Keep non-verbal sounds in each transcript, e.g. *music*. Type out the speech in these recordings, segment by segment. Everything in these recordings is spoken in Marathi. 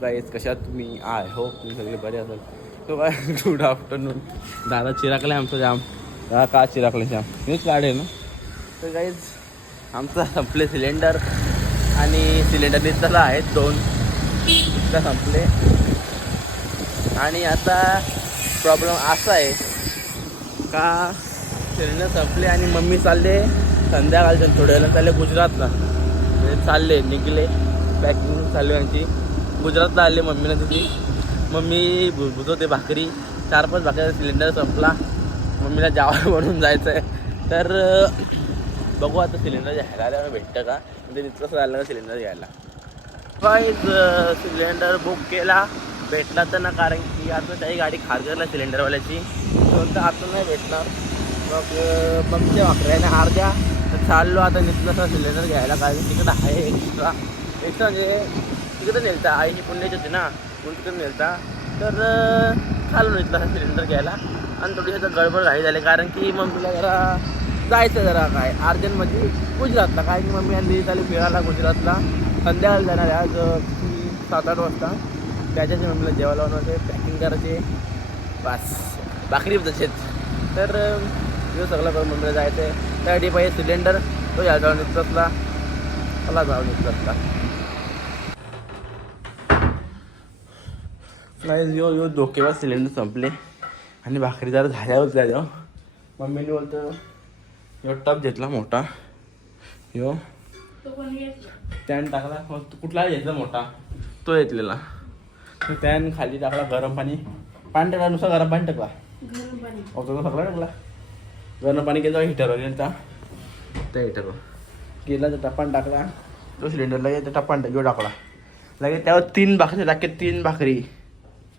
गाईज कशात तुम्ही आय होप तुम्ही सगळे बरे असाल. तो काय? Good afternoon. दादा चिराकले आमचं जाम. दादा का चिराकले जाम? मीच काढे ना? तर गाईज आमचं संपले सिलेंडर आणि सिलेंडर निघताला आहेत दोन. इतका संपले. आणि आता प्रॉब्लेम असा आहे का सिलेंडर संपले आणि मम्मी चालले संध्याकाळच्या थोड्या वेळेला चालले गुजरातला. म्हणजे चालले निघले. पॅकिंग चालू यांची गुजरातला आले मम्मीनं तिथे. मम्मी भुजभुज होते भाकरी. चार पाच भाकरी सिलेंडर संपला. मम्मीला जावा *laughs* म्हणून जायचं आहे तर बघू आता सिलेंडर घ्यायला आल्यावर भेटतं का? म्हणजे तिथं आलं का सिलेंडर घ्यायला. काहीच सिलेंडर बुक केला. भेटला तर ना कारण की आता त्याही गाडी खारगरला सिलेंडरवाल्याची तर आता नाही भेटणार. मग अं, मग ते वाकऱ्याने हार द्या. तर चाललो आता निघलं सिलेंडर घ्यायला. कारण तिकडं आहे एक्स्ट्रा एक्स्ट्रा म्हणजे तिकडं नेलता. आईची पुण्याची होती ना म्हणून तिकडं नेलता. तर खालून येतला इथला सिलेंडर घ्यायला. आणि थोडी आता गडबड घाई झाली. कारण की मम्मीला जरा जायचं जरा काय. अर्जंटमध्ये गुजरातला. काय की मम्मी आणि चालू फिरायला गुजरातला. संध्याकाळी जाणार आहे आज सात आठ वाजता. त्याच्याचे मम्मीला जेवायला बनवायचे पॅकिंग करायचे बस. बाकरी तसेच तर हे सगळं करून मम्मीला जायचं आहे त्यासाठी पाहिजे सिलेंडर तो या जाऊन निघतला मला जाऊन असला नाही यो यो धोकेबाज सिलेंडर संपले. आणि भाकरी जरा झाल्या होत्या जेव्हा मम्मीने बोलतो यो टप घेतला मोठा. यो. त्यान टाकला तो कुठला घेतला मोठा? तो घेतलेला. त्यान खाली टाकला गरम पाणी. पाणी टाकला नुसतं गरम पाणी टाकला. अहो तो सगळा टाकला. गरम पाणी गेलं हिटरवर गेला त्या हिटरवर गेला तर टप्पान टाकला. तो सिलेंडरला गेला तर टप्पान घेऊ टाकला. लगेच त्यावर तीन भाकरी टाके तीन भाकरी.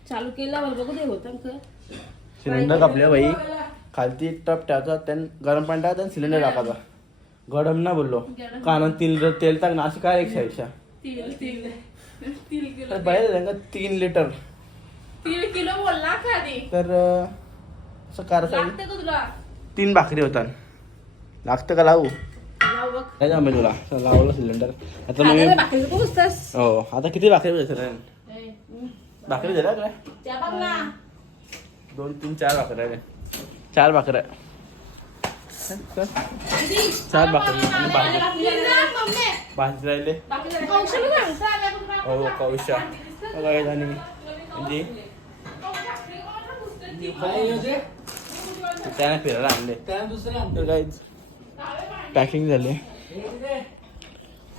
चालू केला बघ बघू दे होतं का सिलेंडर कापल्या बाई. खालती टप ठेवायचा त्यानं गरम पाणी टाकायचं आणि सिलेंडर टाकायचा. गरम ना बोललो. कानात तीन लिटर तेल टाक ना अशी काय एक साईडच्या पाहिजे त्यांना तीन लिटर. तीन किलो बोलला खाली. तर असं करायचं लागते का तुला? तीन भाकरी होतात. लागतं का लावू? लाव बघ. काय जमेल तुला? लावलं सिलेंडर. आता मग हो आता किती भाकरी भाकरी दिल्या काय दोन तीन चार भाकऱ्या आहे चार भाकऱ्या? चार भाकरी. आणि भाजी. मम्मी, भाजी राहिले. हो कौशा काय आणि म्हणजे? त्याने फिरायला आणले. पॅकिंग झाले.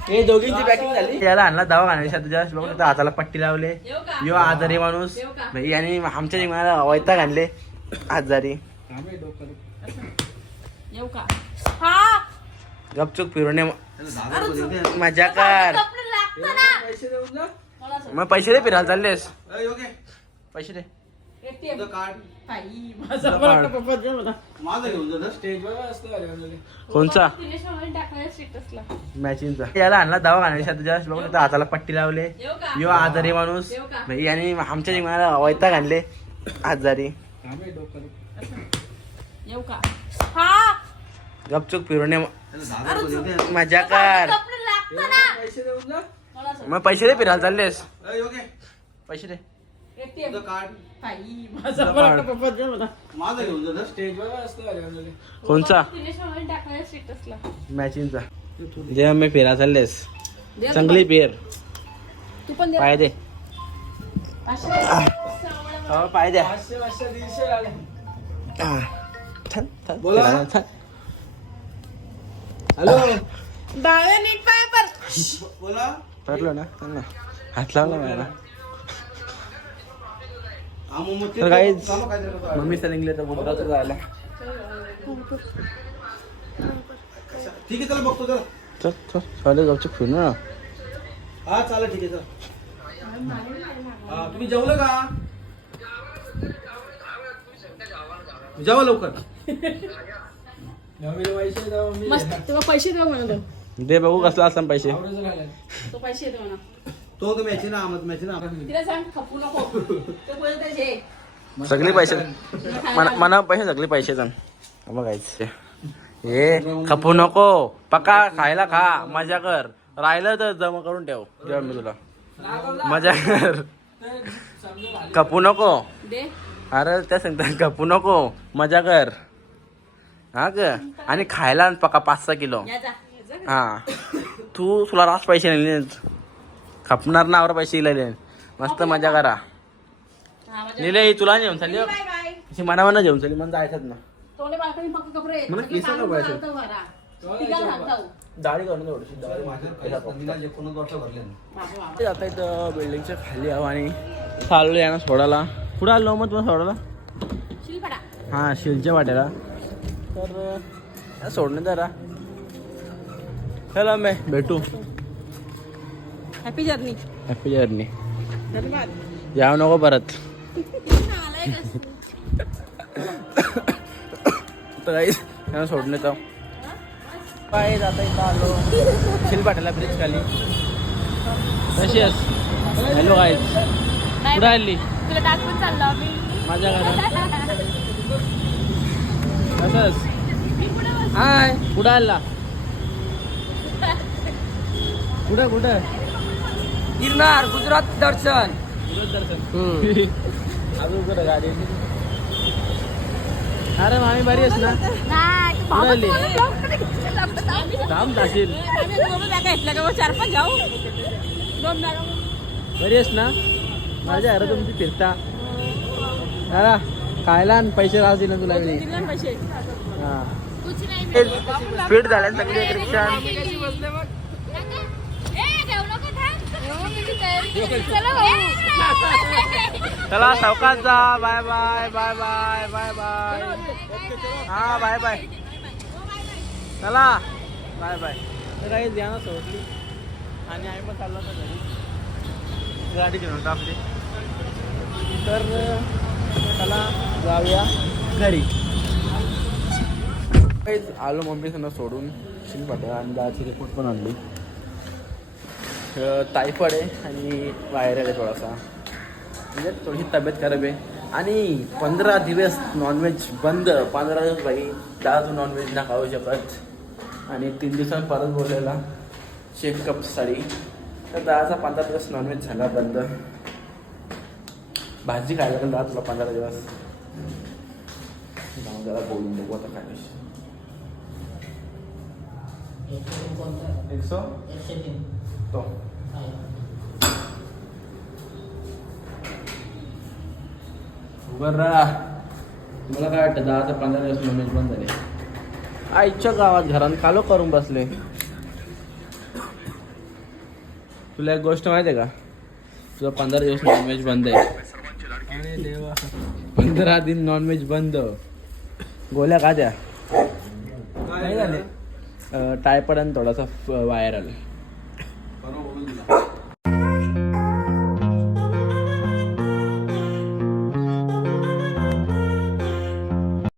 हे दोघींची पॅकिंग झाली. याला आणला दवाखान्याच्या तुझ्या बघ आता हाताला पट्टी लावले? यो आजारी माणूस. आणि आमच्या मला वैताग आणले. आजारी. हा? गपचूप फिरवणे मजा कर. मग पैसे दे फिरायला चाललेस. पैसे दे. काढ. कोणचा? दिनेश मामाने टाकलाय स्टेटसला. मॅचिंगचा. याला आणला दवाखान्याच्या तुझ्या बघ आता हाताला पट्टी लावले. येऊ का? यो आजारी माणूस. येऊ का? भाई आणि आमच्या मला वैताग आणले. आजारी. येऊ का? हा. गपचूप फिरवणे मजा कर. कपडे लागतं ना. मला सांग. मग पैसे दे फिरायला चाललेस. पैसे दे. ATM. कोणचा? स्टेटसला मॅचिंगचा. जेव्हा मी फिरायला चाललेस. दे ना चांगली पेर तू पण दे. पाय दे. हो पाय द्या. हा. फिरायला छान. डाव्या नीट पाय पर. पडलो ना चल ना हात लावला मला. तर काहीच मम्मी सांगितलं तर गुजरात जायला ठीक आहे चला बघतो चला. चल चल. चालेल फिरू ना हा. चालेल ठीक आहे चला. हा, तुम्ही जेवलं का? जेवा लवकर. मस्त तेव्हा पैसे दे म्हणा तो. दे बघू कसला असला पैसे. तो पैसे तो तर मॅची ना आमत मॅची ना तिला सांग खपू नको. ते बोलते जे सगळे पैसे मना मना पैसे सगळे पैसे जण. बघायचे हे खपू नको. पका खायला खा. मजा कर. राहिलं तर जमा करून ठेव. जेव्हा मी तुला. मजा कर. कपू नको. दे. अरे त्या सांगता कपू नको. मजा कर. हा ग. आणि खायला आण पका पाच सहा किलो. याचा हा. तू तुला रास पैसे नेले खपणार नावर पैसे दिलेले मस्त मजा करा. हा, नेले तुला जेवण चालली बाय बाय. अशी मनावर जेवण चालली मला जायचं ना मला केस. दाढी करून थोडीशी ना. जाता इथं बिल्डिंगच्या खाली आहो आणि चाललो यानं सोडायला. कुठं आलो मग तुम्हाला सोडायला? शिलपडा. हां शिलच्या वाट्याला तर सोडणे जरा. चला मे भेटू. हॅपी जर्नी हॅपी जर्नी धन्यवाद. याव नको परत. तर काही यानं सोडणे तर काय जाता इथं आलो. शिलपाट्याला ब्रिज खाली. कशी आहेस. हॅलो काय कुठं आली? तुला दाखवून चाललो आम्ही. माझ्या घरात. कसंस हाय. कुठं आला? कुठं कुठं? गिरनार गुजरात दर्शन. अजून कुठं गाडी अरे मामी बरी आहेस ना? थांब जाशील. चार पाच जाऊ दोन बॅगा बरी आहेस ना? माझ्या घरात तुमची फिरता. अरा खायला आणि पैसे राहू दिले तुला मी दिले ना पैसे हा. कुछ नाही स्पीड झाल्या सगळे रिक्षा. चला सावकाश जा. Bye bye bye bye bye bye. हा बाय बाय. चला. Bye bye. तर काही द्या ना सोडली. आणि आम्ही पण चाललो होतो घरी. गाडी घेऊन होतो आपली. तर चला जाऊया घरी. काहीच आलो मम्मी त्यांना सोडून. शिलपाट्या आणि दाची रिपोर्ट पण आणली. टायफॉइड आहे आणि व्हायरल आहे थोडासा. म्हणजे थोडीशी तब्येत खराब आहे. आणि पंधरा दिवस नॉनव्हेज बंद. पंधरा दिवस भाई दहा तू नॉनव्हेज ना खाऊ शकत. आणि तीन दिवसांनी परत बोललेला. चेकअप साडी. तर दहाचा पंधरा दिवस नॉनव्हेज झाला बंद. भाजी खायला लागेल दहा तुला पंधरा दिवस. जरा बोलून बघू आता काय विषय. एक सौ? तो राहा मला काय वाटतं दहा ते पंधरा दिवस नॉनव्हेज बंद झाले आईच्या गावात घरात कालो करून बसले तुला एक गोष्ट माहिती आहे का तुझा पंधरा दिवस नॉनव्हेज बंद आहे पंधरा दिन नॉनव्हेज बंद गोल्या का द्या काय झाले टायफॉइड आणि थोडासा व्हायरल बरोबर আলহামদুলিল্লাহ